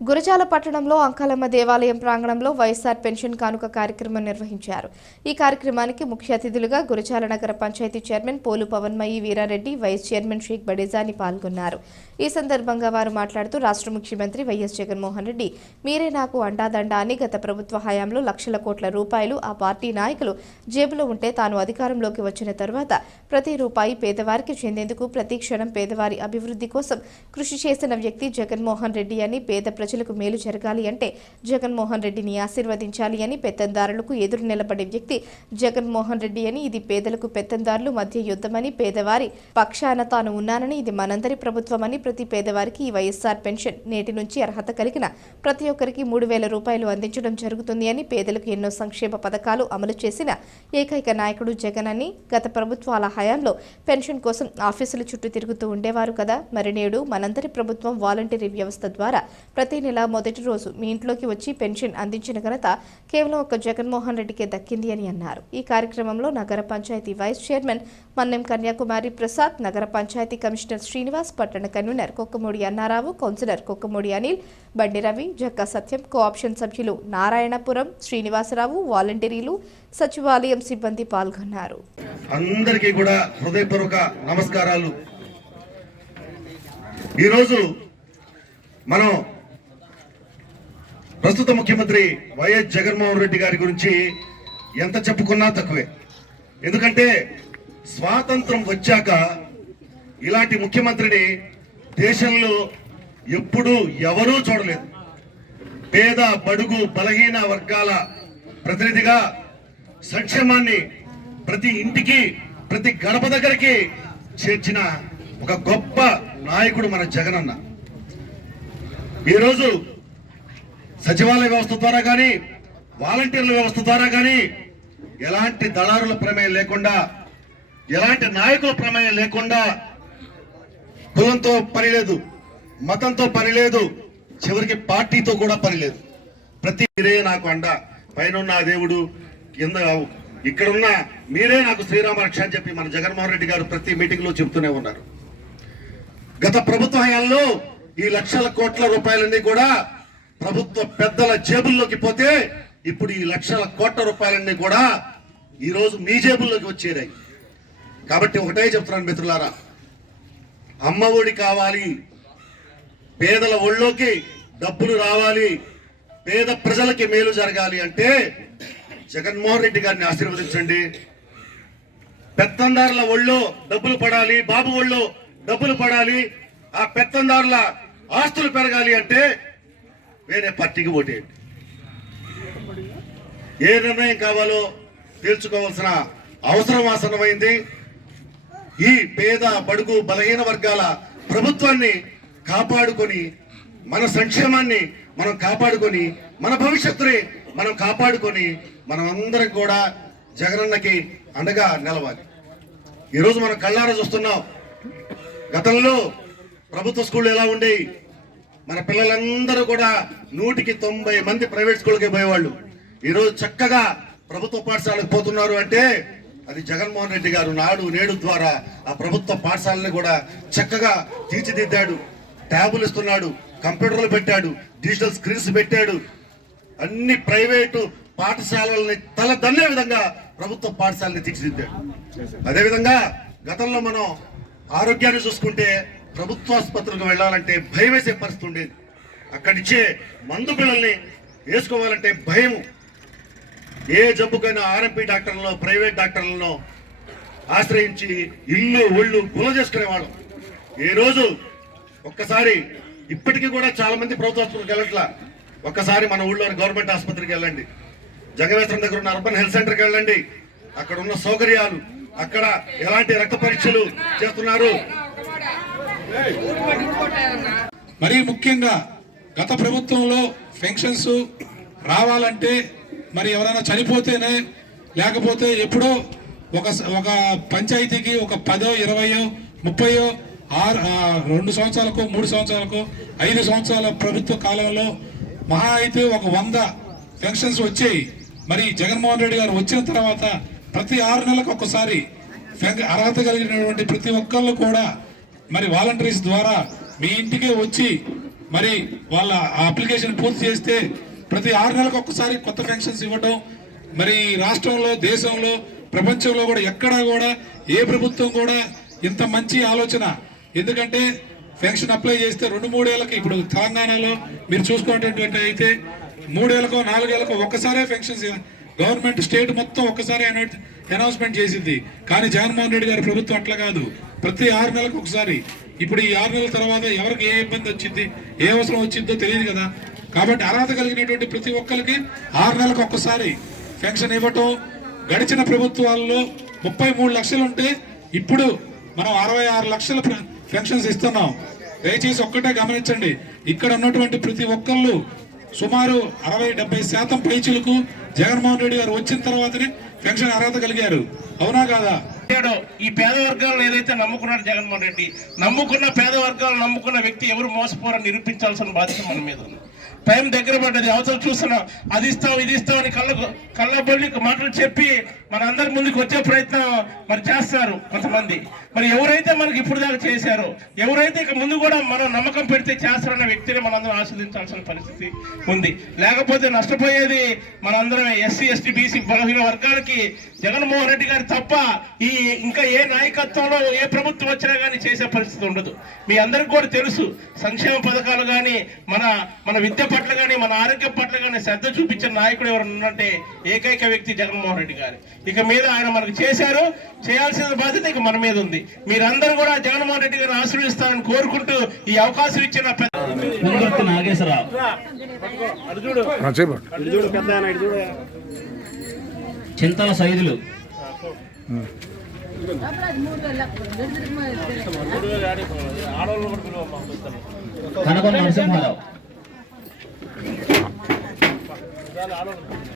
గురజాల పట్టణంలో అంకాలమ్మ దేవాలయం ప్రాంగణంలో వైఎస్ఆర్ పెన్షన్ కానుక కార్యక్రమం నిర్వహించారు. ఈ కార్యక్రమానికి ముఖ్య అతిథులుగా గురజాల నగర panchayat chairman Polu Pavanmayi Veerareddy vice chairman Shaik Badejani పాల్గొన్నారు. ఈ సందర్భంగా వారు మాట్లాడుతూ రాష్ట్ర ముఖ్యమంత్రి వైఎస్ జగన్మోహన్ రెడ్డి మీరే నాకు అండాదండ అని గత ప్రభుత్వ హయాంలో లక్షల కోట్ల రూపాయలు ఆ పార్టీ నాయకులు జేబులో ఉంటే తాను అధికారంలోకి వచ్చిన తరువాత ప్రతి రూపాయి పేదవారికి చెందేందుకు ప్రతి క్షణం పేదవారి అభివృద్ధి కోసం కృషి చేసిన వ్యక్తి జగన్మోహన్ రెడ్డి అని పేద ప్రజలకు మేలు జరగాలి అంటే జగన్మోహన్ రెడ్డిని ఆశీర్వదించాలి అని పెత్తందారులకు ఎదురు నిలబడే వ్యక్తి జగన్మోహన్ రెడ్డి అని. ఇది పేదలకు పెత్తందారులు మధ్య యుద్ధమని పేదవారి పక్షాన తాను ఉన్నానని ఇది మనందరి ప్రభుత్వమని ప్రతి పేదవారికి ఈ వైఎస్ఆర్ పెన్షన్ నేటి నుంచి అర్హత కలిగిన ప్రతి ఒక్కరికి మూడు వేల రూపాయలు అందించడం జరుగుతుంది అని పేదలకు ఎన్నో సంక్షేమ పథకాలు అమలు చేసిన ఏకైక నాయకుడు జగన్ అని గత ప్రభుత్వాల హయాంలో పెన్షన్ కోసం ఆఫీసుల చుట్టూ తిరుగుతూ ఉండేవారు కదా. మరి నేడు మనందరి ప్రభుత్వం వాలంటీరీ వ్యవస్థ ద్వారా ప్రతి నెల మొదటి రోజు మీ ఇంట్లోకి వచ్చి పెన్షన్ అందించిన ఘనత కేవలం ఒక జగన్మోహన్ రెడ్డికే దక్కింది అని అన్నారు. ఈ కార్యక్రమంలో నగర పంచాయతీ వైస్ చైర్మన్ మన్నెం కన్యాకుమారి ప్రసాద్ నగర పంచాయతీ కమిషనర్ శ్రీనివాస్ పట్టణ కన్వీనర్ కొక్కమూడి అన్నారావు కౌన్సిలర్ కొక్కమూడి అనిల్ బండి రవి జక్క సత్యం కోఆప్షన్ సభ్యులు నారాయణపురం శ్రీనివాసరావు వాలంటీర్లు సచివాలయం సిబ్బంది పాల్గొన్నారు. అందరికీ కూడా హృదయపూర్వక నమస్కారాలు. ఈరోజు మనం ప్రస్తుత ముఖ్యమంత్రి వైఎస్ జగన్మోహన్ రెడ్డి గారి గురించి ఎంత చెప్పుకున్నా తక్కువే. ఎందుకంటే స్వాతంత్రం వచ్చాక ఇలాంటి ముఖ్యమంత్రిని దేశంలో ఎప్పుడూ ఎవరూ చూడలేదు. పేద బడుగు బలహీన వర్గాల ప్రతినిధిగా సంక్షేమాన్ని ప్రతి ఇంటికి ప్రతి గడప దగ్గరికి చేర్చిన ఒక గొప్ప నాయకుడు మన జగనన్న ఈరోజు సచివాలయ వ్యవస్థ ద్వారా కానీ వాలంటీర్ల వ్యవస్థ ద్వారా కానీ ఎలాంటి దళారుల ప్రమేయం లేకుండా ఎలాంటి నాయకుల ప్రమేయం లేకుండా కులంతో పని లేదు మతంతో పని లేదు చివరికి పార్టీతో కూడా పని లేదు. ప్రతి మీరే నాకు అండ పైన ఉన్న ఆ దేవుడు కింద ఇక్కడున్న మీరే నాకు శ్రీరామ రక్ష అని చెప్పి మన జగన్మోహన్ రెడ్డి గారు ప్రతి మీటింగ్లో చెప్తూనే ఉన్నారు. గత ప్రభుత్వ హయాంలో ఈ లక్షల కోట్ల రూపాయలన్నీ కూడా ప్రభుత్వ పెద్దల జేబుల్లోకి పోతే ఇప్పుడు ఈ లక్షల కోట్ల రూపాయలన్నీ కూడా ఈ రోజు మీ జేబుల్లోకి వచ్చేరాయి. కాబట్టి ఒకటే చెప్తున్నాను మిత్రులారా అమ్మఒడి కావాలి. పేదల ఒళ్ళోకి డబ్బులు రావాలి. పేద ప్రజలకి మేలు జరగాలి అంటే జగన్మోహన్ రెడ్డి గారిని ఆశీర్వదించండి. పెత్తందారుల ఒళ్ళో డబ్బులు పడాలి. బాబు ఒళ్ళో డబ్బులు పడాలి. ఆ పెత్తందారుల ఆస్తులు పెరగాలి అంటే వేరే పార్టీకి ఓటేయండి. ఏ నిర్ణయం కావాలో తేల్చుకోవాల్సిన అవసరం ఆసనమైంది ఈ పేద బడుగు బలహీన వర్గాల ప్రభుత్వాన్ని కాపాడుకొని మన సంక్షేమాన్ని మనం కాపాడుకొని మన భవిష్యత్తుని మనం కాపాడుకొని మనం అందరం కూడా జగనన్నకి అండగా నిలవాలి. ఈరోజు మనం కళ్ళారా చూస్తున్నాం. గతంలో ప్రభుత్వ స్కూళ్ళు ఎలా ఉండేవి? మన పిల్లలందరూ కూడా నూటికి తొంభై మంది ప్రైవేట్ స్కూల్కి పోయేవాళ్ళు. ఈరోజు చక్కగా ప్రభుత్వ పాఠశాలకు పోతున్నారు అంటే అది జగన్మోహన్ రెడ్డి గారు నాడు నేడు ద్వారా ఆ ప్రభుత్వ పాఠశాలని కూడా చక్కగా తీర్చిదిద్దాడు. ట్యాబులు ఇస్తున్నాడు కంప్యూటర్లు పెట్టాడు డిజిటల్ స్క్రీన్స్ పెట్టాడు. అన్ని ప్రైవేటు పాఠశాలల్ని తలదన్నే విధంగా ప్రభుత్వ పాఠశాలని తీర్చిదిద్దాడు. అదేవిధంగా గతంలో మనం ఆరోగ్యాన్ని చూసుకుంటే ప్రభుత్వ ఆసుపత్రికి వెళ్ళాలంటే భయం వేసే పరిస్థితి ఉండేది. అక్కడిచ్చే మందు పిల్లల్ని వేసుకోవాలంటే భయం ఏ జబ్బుకైనా ఆర్ఎంపీ డాక్టర్లను ప్రైవేట్ డాక్టర్లను ఆశ్రయించి ఇల్లు ఒళ్ళు గుల చేసుకునేవాళ్ళం. ఈ రోజు ఒక్కసారి ఇప్పటికీ కూడా చాలా మంది ప్రభుత్వ ఆసుపత్రికి వెళ్ళట్లా. ఒక్కసారి మన ఊళ్ళోని గవర్నమెంట్ ఆసుపత్రికి వెళ్ళండి. జగవేశ్వరం దగ్గర ఉన్న అర్బన్ హెల్త్ సెంటర్కి వెళ్ళండి. అక్కడ ఉన్న సౌకర్యాలు అక్కడ ఎలాంటి రక్త పరీక్షలు చేస్తున్నారు? మరీ ముఖ్యంగా గత ప్రభుత్వంలో పెన్షన్స్ రావాలంటే మరి ఎవరైనా చనిపోతేనే లేకపోతే ఎప్పుడో ఒక ఒక పంచాయతీకి ఒక పదో ఇరవయో ముప్పయో ఆరు రెండు సంవత్సరాలకు మూడు సంవత్సరాలకు ఐదు సంవత్సరాల ప్రభుత్వ కాలంలో మహా అయితే ఒక వంద పెన్షన్స్ వచ్చాయి. మరి జగన్మోహన్ రెడ్డి గారు వచ్చిన తర్వాత ప్రతి ఆరు నెలలకు ఒక్కసారి అర్హత కలిగినటువంటి ప్రతి ఒక్కళ్ళు కూడా మరి వాలంటీర్స్ ద్వారా మీ ఇంటికే వచ్చి మరి వాళ్ళ అప్లికేషన్ పూర్తి చేస్తే ప్రతి ఆరు నెలలకు ఒక్కసారి కొత్త పెన్షన్స్ ఇవ్వటం మరి రాష్ట్రంలో దేశంలో ప్రపంచంలో కూడా ఎక్కడా కూడా ఏ ప్రభుత్వం కూడా ఇంత మంచి ఆలోచన. ఎందుకంటే పెన్షన్ అప్లై చేస్తే రెండు మూడేళ్ళకి ఇప్పుడు తెలంగాణలో మీరు చూసుకునేటటువంటి అయితే మూడేళ్ళకో నాలుగేళ్ళకో ఒక్కసారే పెన్షన్స్ గవర్నమెంట్ స్టేట్ మొత్తం ఒక్కసారి అనౌన్స్మెంట్ చేసింది. కానీ జగన్మోహన్ రెడ్డి గారి ప్రభుత్వం అట్లా కాదు. ప్రతి ఆరు నెలలకు ఒకసారి. ఇప్పుడు ఈ ఆరు నెలల తర్వాత ఎవరికి ఏ ఇబ్బంది వచ్చింది ఏ అవసరం వచ్చిందో తెలియదు కదా. కాబట్టి అర్హత కలిగినటువంటి ప్రతి ఒక్కరికి ఆరు నెలలకు ఒక్కసారి పెన్షన్ ఇవ్వటం గడిచిన ప్రభుత్వాల్లో ముప్పై మూడు లక్షలు ఉంటే ఇప్పుడు మనం అరవై ఆరు లక్షల పెన్షన్స్ ఇస్తున్నాం. దయచేసి ఒక్కటే గమనించండి. ఇక్కడ ఉన్నటువంటి ప్రతి ఒక్కళ్ళు సుమారు అరవై డెబ్బై శాతం పైచులకు జగన్మోహన్ రెడ్డి గారు వచ్చిన తర్వాతనే పెన్షన్ అర్హత కలిగారు. అవునా కాదా? ఈ పేద వర్గాలను ఏదైతే నమ్ముకున్నాడు జగన్మోహన్ రెడ్డి నమ్ముకున్న పేద వర్గాలను నమ్ముకున్న వ్యక్తి ఎవరు మోసపోరని నిరూపించాల్సిన బాధ్యత మన మీద ఉంది. టైం దగ్గర పడ్డది. అవతల చూస్తున్నాం అది ఇస్తాం ఇది ఇస్తాం అని కళ్ళ కళ్ళబొల్లి మాటలు చెప్పి మనందరి ముందుకు వచ్చే ప్రయత్నం మరి చేస్తారు కొంతమంది. మరి ఎవరైతే మనకి ఇప్పుడు దాకా చేశారో ఎవరైతే ఇక ముందు కూడా మనం నమ్మకం పెడితే చేస్తారన్న వ్యక్తిని మనందరం ఆస్వాదించాల్సిన పరిస్థితి ఉంది. లేకపోతే నష్టపోయేది మనందరం ఎస్సీ ఎస్టీ బీసీ బలహీన వర్గాలకి జగన్మోహన్ రెడ్డి గారు తప్ప ఈ ఇంకా ఏ నాయకత్వంలో ఏ ప్రభుత్వం వచ్చినా కానీ చేసే పరిస్థితి ఉండదు. మీ అందరికి కూడా తెలుసు సంక్షేమ పథకాలు కానీ మన మన విద్య పట్ల కానీ మన ఆరోగ్యం పట్ల కానీ శ్రద్ధ చూపించిన నాయకుడు ఎవరు ఉన్నంటే ఏకైక వ్యక్తి జగన్మోహన్ రెడ్డి గారు. ఇక మీద ఆయన మనకు చేశారు. చేయాల్సిన బాధ్యత ఇక మన మీద ఉంది. మీరందరూ కూడా జగన్మోహన్ రెడ్డి గారిని ఆశీర్వదిస్తారని కోరుకుంటూ ఈ అవకాశం ఇచ్చిన నాగేశ్వరరావు. చింతల సైదులు. కనకొండ నరసింహారావు.